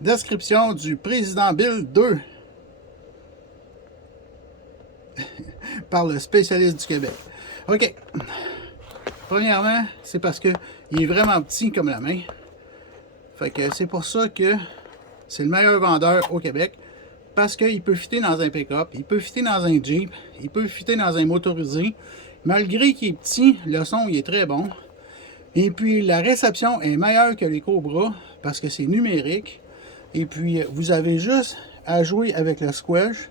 Description du président Bill 2 par le spécialiste du Québec. OK. Premièrement, c'est parce qu'il est vraiment petit comme la main. Fait que c'est pour ça que c'est le meilleur vendeur au Québec. Parce qu'il peut fitter dans un pick-up, il peut fitter dans un Jeep, il peut fitter dans un motorisé. Malgré qu'il est petit, le son il est très bon. Et puis la réception est meilleure que les Cobra parce que c'est numérique. Et puis vous avez juste à jouer avec le squash.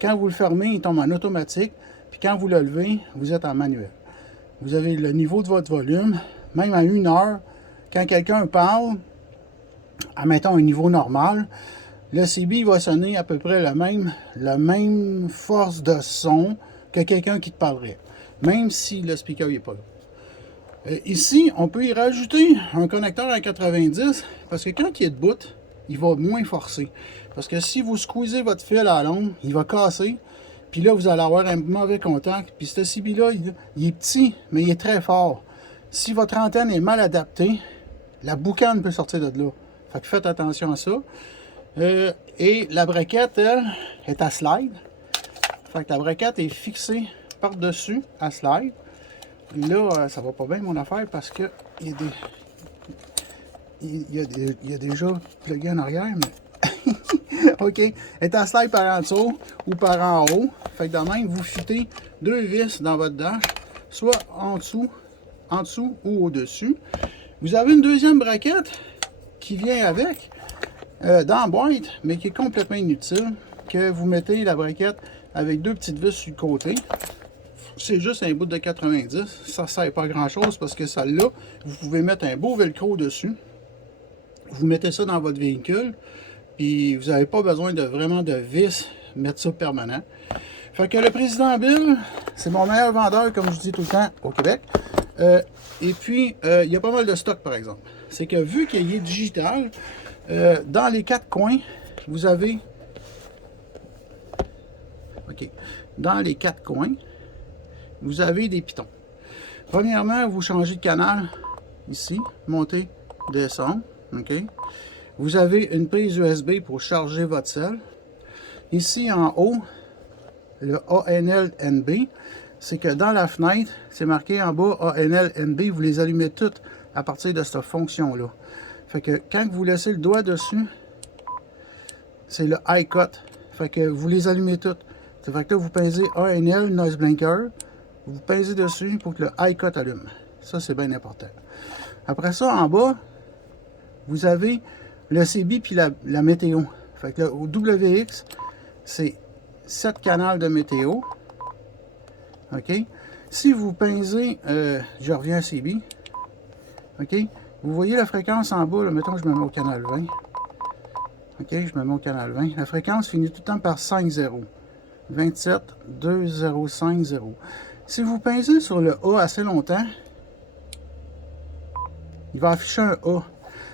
Quand vous le fermez, il tombe en automatique. Puis quand vous le levez, vous êtes en manuel. Vous avez le niveau de votre volume. Même à 1 heure, quand quelqu'un parle, admettons un niveau normal, le CB va sonner à peu près la même force de son que quelqu'un qui te parlerait. Même si le speaker n'est pas là. Ici, on peut y rajouter un connecteur à 90 parce que quand il est debout, il va moins forcer. Parce que si vous squeezez votre fil à longue, il va casser. Puis là, vous allez avoir un mauvais contact. Puis ce CB-là, il est petit, mais il est très fort. Si votre antenne est mal adaptée, la boucane peut sortir de là. Fait que faites attention à ça. Et la braquette, elle, est à slide. Fait que la braquette est fixée par-dessus à slide. Là, ça va pas bien mon affaire parce que il y a déjà plugué en arrière, mais OK. Elle est à slide par en dessous ou par en haut. Fait que de même, vous fitez 2 vis dans votre dash, soit en dessous ou au-dessus. Vous avez une deuxième braquette qui vient avec dans la boîte, mais qui est complètement inutile, que vous mettez la braquette avec 2 petites vis sur le côté. C'est juste un bout de 90. Ça ne sert pas à grand chose parce que celle-là, vous pouvez mettre un beau velcro dessus. Vous mettez ça dans votre véhicule. Puis vous n'avez pas besoin de vraiment de vis, mettre ça permanent. Fait que le président Bill, c'est mon meilleur vendeur, comme je dis tout le temps, au Québec. Et puis, il y a pas mal de stock, par exemple. C'est que vu qu'il est digital, dans les 4 coins, vous avez... OK. Dans les 4 coins, vous avez des pitons. Premièrement, vous changez de canal, ici, montez, descendre, OK. Vous avez une prise USB pour charger votre cell. Ici, en haut, le ANL-NB, c'est que dans la fenêtre, c'est marqué en bas ANL-NB, vous les allumez toutes à partir de cette fonction-là. Fait que quand vous laissez le doigt dessus, c'est le high cut. Fait que vous les allumez toutes. Ça fait que là, vous pèsez ANL Noise Blinker, vous pèsez dessus pour que le high cut allume. Ça, c'est bien important. Après ça, en bas, vous avez le CB puis la météo. Fait que là, au WX, c'est 7 canaux de météo. OK? Si vous pincez, je reviens à CB. OK? Vous voyez la fréquence en bas, là, mettons que je me mets au canal 20. OK, je me mets au canal 20. La fréquence finit tout le temps par 5-0. 27 2050. Si vous pincez sur le A assez longtemps, il va afficher un A.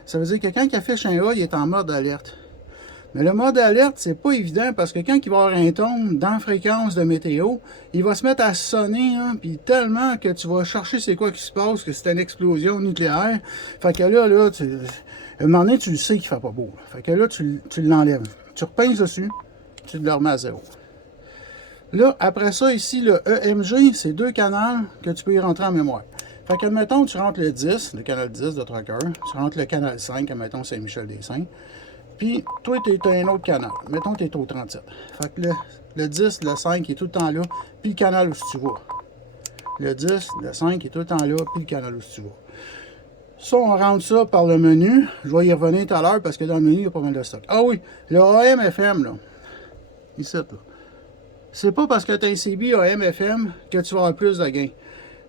Ça veut dire que quand il affiche un A, il est en mode alerte. Mais le mode alerte, c'est pas évident parce que quand il va y avoir un ton dans la fréquence de météo, il va se mettre à sonner, hein, puis tellement que tu vas chercher c'est quoi qui se passe, que c'est une explosion nucléaire. Fait que là, à un moment donné, tu le sais qu'il fait pas beau. Fait que là, tu l'enlèves. Tu repinces dessus, tu le remets à 0. Là, après ça, ici, le EMG, c'est 2 canaux que tu peux y rentrer en mémoire. Fait que, admettons, tu rentres le 10, le canal 10 de Tracker, tu rentres le canal 5, admettons Saint-Michel-des-Saints, puis toi, tu es un autre canal. Mettons, tu es au 37. Fait que le 10, le 5 est tout le temps là, puis le canal où tu vas. Le 10, le 5 est tout le temps là, puis le canal où tu vas. Ça, on rentre ça par le menu. Je vais y revenir tout à l'heure parce que dans le menu, il y a pas mal de stock. Ah oui, le AM-FM, là, ici, là. C'est pas parce que tu as un CB AM-FM que tu vas avoir plus de gains.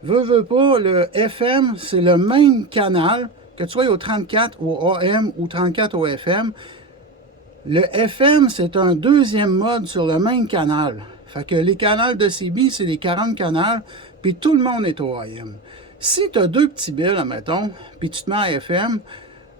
Veux pas, le FM, c'est le même canal, que tu sois au 34 au AM ou 34 au FM. Le FM, c'est un deuxième mode sur le même canal. Fait que les canaux de CB, c'est les 40 canaux, puis tout le monde est au AM. Si tu as 2 petits billes, admettons, puis tu te mets à FM,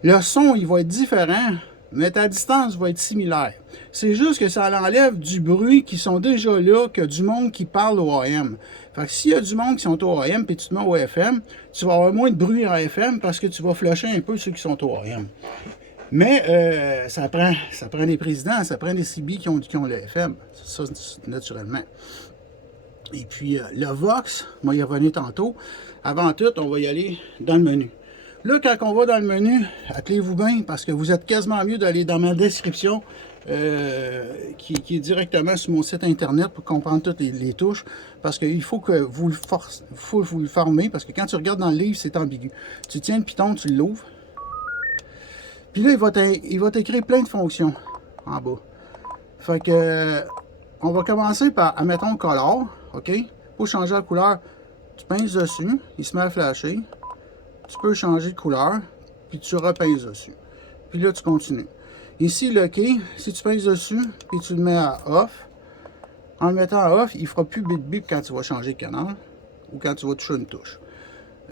le son, il va être différent, mais ta distance va être similaire. C'est juste que ça enlève du bruit qui sont déjà là que du monde qui parle au AM. Fait que s'il y a du monde qui sont au AM puis tu te mets au FM, tu vas avoir moins de bruit en FM parce que tu vas flusher un peu ceux qui sont au AM. Mais ça prend des présidents, ça prend des CB qui ont le FM, ça naturellement. Et puis le Vox, moi y revenir tantôt. Avant tout, on va y aller dans le menu. Là, quand on va dans le menu, attelez-vous bien, parce que vous êtes quasiment mieux d'aller dans ma description, qui est directement sur mon site internet pour comprendre toutes les touches, parce qu'il faut que vous le formez, parce que quand tu regardes dans le livre, c'est ambigu. Tu tiens le piton, tu l'ouvres, puis là, il va t'écrire plein de fonctions en bas. Fait que, on va commencer par, admettons, color, OK? Pour changer la couleur, tu pinces dessus, il se met à flasher. Tu peux changer de couleur, puis tu repinces dessus. Puis là, tu continues. Ici, le key, si tu pinces dessus, puis tu le mets à off, en le mettant à off, il ne fera plus bip bip quand tu vas changer de canal ou quand tu vas toucher une touche.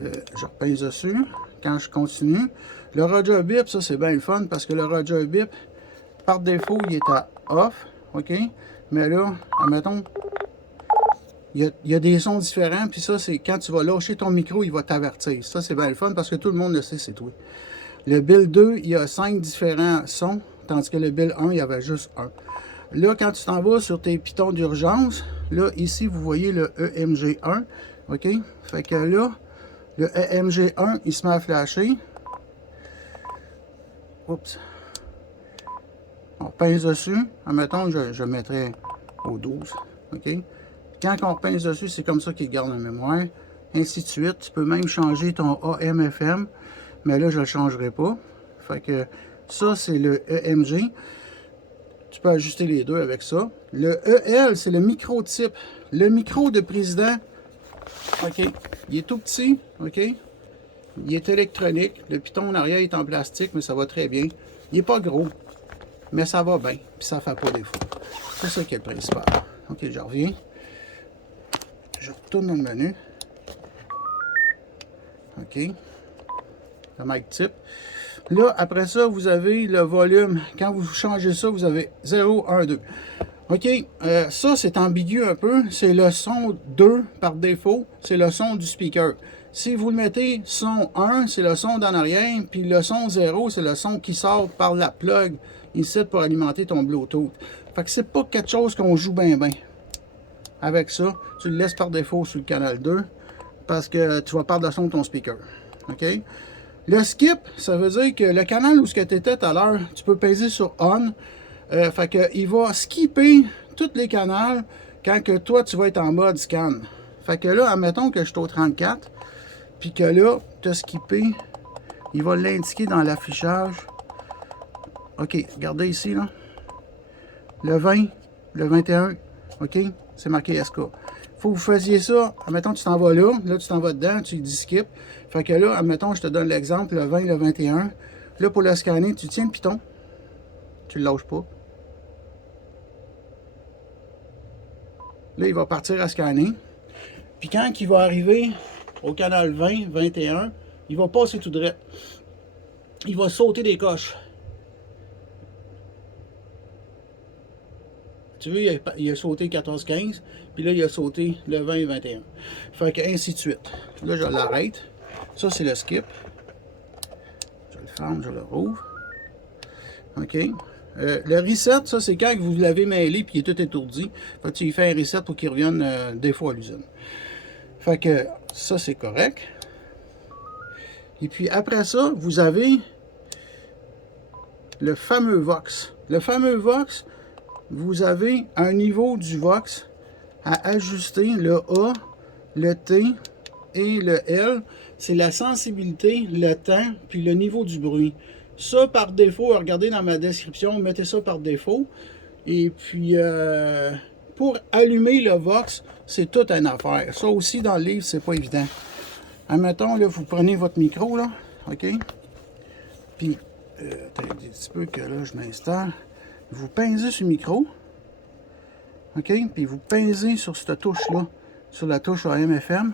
Je repince dessus. Quand je continue, le Roger Bip, ça c'est bien le fun parce que le Roger Bip, par défaut, il est à off, OK? Mais là, admettons, il y a des sons différents, puis ça, c'est quand tu vas lâcher ton micro, il va t'avertir. Ça, c'est bien le fun parce que tout le monde le sait, c'est toi. Le Bill 2, il y a 5 différents sons, tandis que le Bill 1, il y avait juste un. Là, quand tu t'en vas sur tes pitons d'urgence, là, ici, vous voyez le EMG1, OK? Fait que là, le EMG1, il se met à flasher. Oups. On pince dessus. Admettons, je mettrais au 12, OK? Quand on pince dessus, c'est comme ça qu'il garde la mémoire. Ainsi de suite. Tu peux même changer ton AM/FM. Mais là, je ne le changerai pas. Fait que ça, c'est le EMG. Tu peux ajuster les deux avec ça. Le EL, c'est le micro-type. Le micro de président. OK. Il est tout petit. OK. Il est électronique. Le piton en arrière est en plastique, mais ça va très bien. Il n'est pas gros. Mais ça va bien. Puis ça ne fait pas défaut. C'est ça qui est le principal. OK, je reviens. Je retourne dans le menu. OK. Le mic type. Là, après ça, vous avez le volume. Quand vous changez ça, vous avez 0, 1, 2. OK. Ça, c'est ambigu un peu. C'est le son 2 par défaut. C'est le son du speaker. Si vous le mettez son 1, c'est le son d'en arrière. Puis le son 0, c'est le son qui sort par la plug ici pour alimenter ton Bluetooth. Fait que c'est pas quelque chose qu'on joue bien. Avec ça, tu le laisses par défaut sur le canal 2 parce que tu vas perdre le son de ton speaker. OK? Le skip, ça veut dire que le canal où tu étais tout à l'heure, tu peux peser sur on. Fait que il va skipper tous les canaux quand que toi, tu vas être en mode scan. Fait que là, admettons que je suis au 34, puis que là, tu as skippé, il va l'indiquer dans l'affichage. OK, regardez ici, là. Le 20, le 21, OK? C'est marqué SK. Faut que vous fassiez ça. Admettons, tu t'en vas là. Là, tu t'en vas dedans. Tu dis skip. Fait que là, admettons, je te donne l'exemple, le 20, le 21. Là, pour le scanner, tu tiens le piton. Tu ne le lâches pas. Là, il va partir à scanner. Puis quand il va arriver au canal 20, 21, il va passer tout droit. Il va sauter des coches. Tu vois, il a sauté 14-15, puis là, il a sauté le 20-21. Fait que ainsi de suite. Là, je l'arrête. Ça, c'est le skip. Je le ferme, je le rouvre. OK. Le reset, ça, c'est quand vous l'avez mêlé puis il est tout étourdi. Fait que tu lui fais un reset pour qu'il revienne des fois à l'usine. Fait que ça, c'est correct. Et puis après ça, vous avez le fameux Vox. Le fameux Vox, vous avez un niveau du Vox à ajuster, le A, le T et le L. C'est la sensibilité, le temps, puis le niveau du bruit. Ça, par défaut, regardez dans ma description, mettez ça par défaut. Et puis, pour allumer le Vox, c'est toute une affaire. Ça aussi, dans le livre, c'est pas évident. Admettons, là, vous prenez votre micro, là, OK? Puis, attendez un petit peu que là, je m'installe. Vous pincez sur le micro, OK? Puis vous pincez sur cette touche-là, sur la touche AM/FM.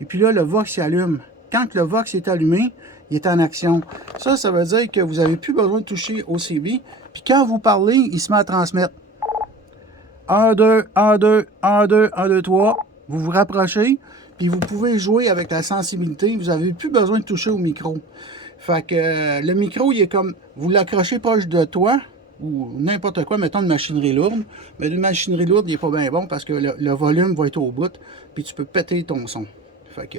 Et puis là, le Vox il allume. Quand le Vox est allumé, il est en action. Ça veut dire que vous n'avez plus besoin de toucher au CB. Puis quand vous parlez, il se met à transmettre. 1, 2, 1, 2, 1, 2, 1, 2, 3. Vous vous rapprochez, puis vous pouvez jouer avec la sensibilité. Vous n'avez plus besoin de toucher au micro. Fait que le micro, il est comme, vous l'accrochez proche de toi, ou n'importe quoi, mettons une machinerie lourde, mais une machinerie lourde, il n'est pas bien bon parce que le volume va être au bout, puis tu peux péter ton son. Fait que,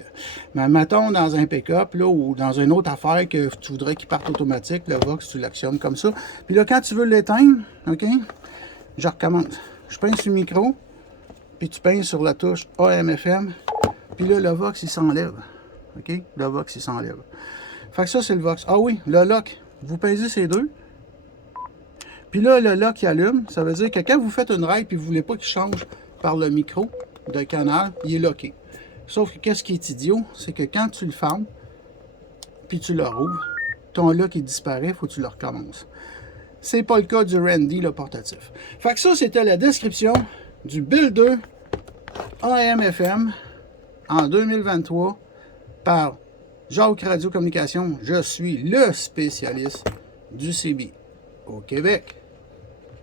mais mettons dans un pick-up, là, ou dans une autre affaire que tu voudrais qu'il parte automatique, le Vox, tu l'actionnes comme ça. Puis là, quand tu veux l'éteindre, OK, je recommence. Je pince sur le micro, puis tu pinces sur la touche AM/FM, puis là, le Vox, il s'enlève. OK, le Vox, il s'enlève. Fait que ça, c'est le Vox. Ah oui, le lock, vous pincez ces deux. Puis là, le lock, il allume. Ça veut dire que quand vous faites une règle et vous ne voulez pas qu'il change par le micro de canal, il est locké. Sauf que qu'est-ce qui est idiot, c'est que quand tu le fermes, puis tu le rouvres, ton lock il disparaît, il faut que tu le recommences. C'est pas le cas du Randy, le portatif. Fait que ça, c'était la description du Builder AM/FM en 2023 par Jacques Radio Communication. Je suis le spécialiste du CB au Québec.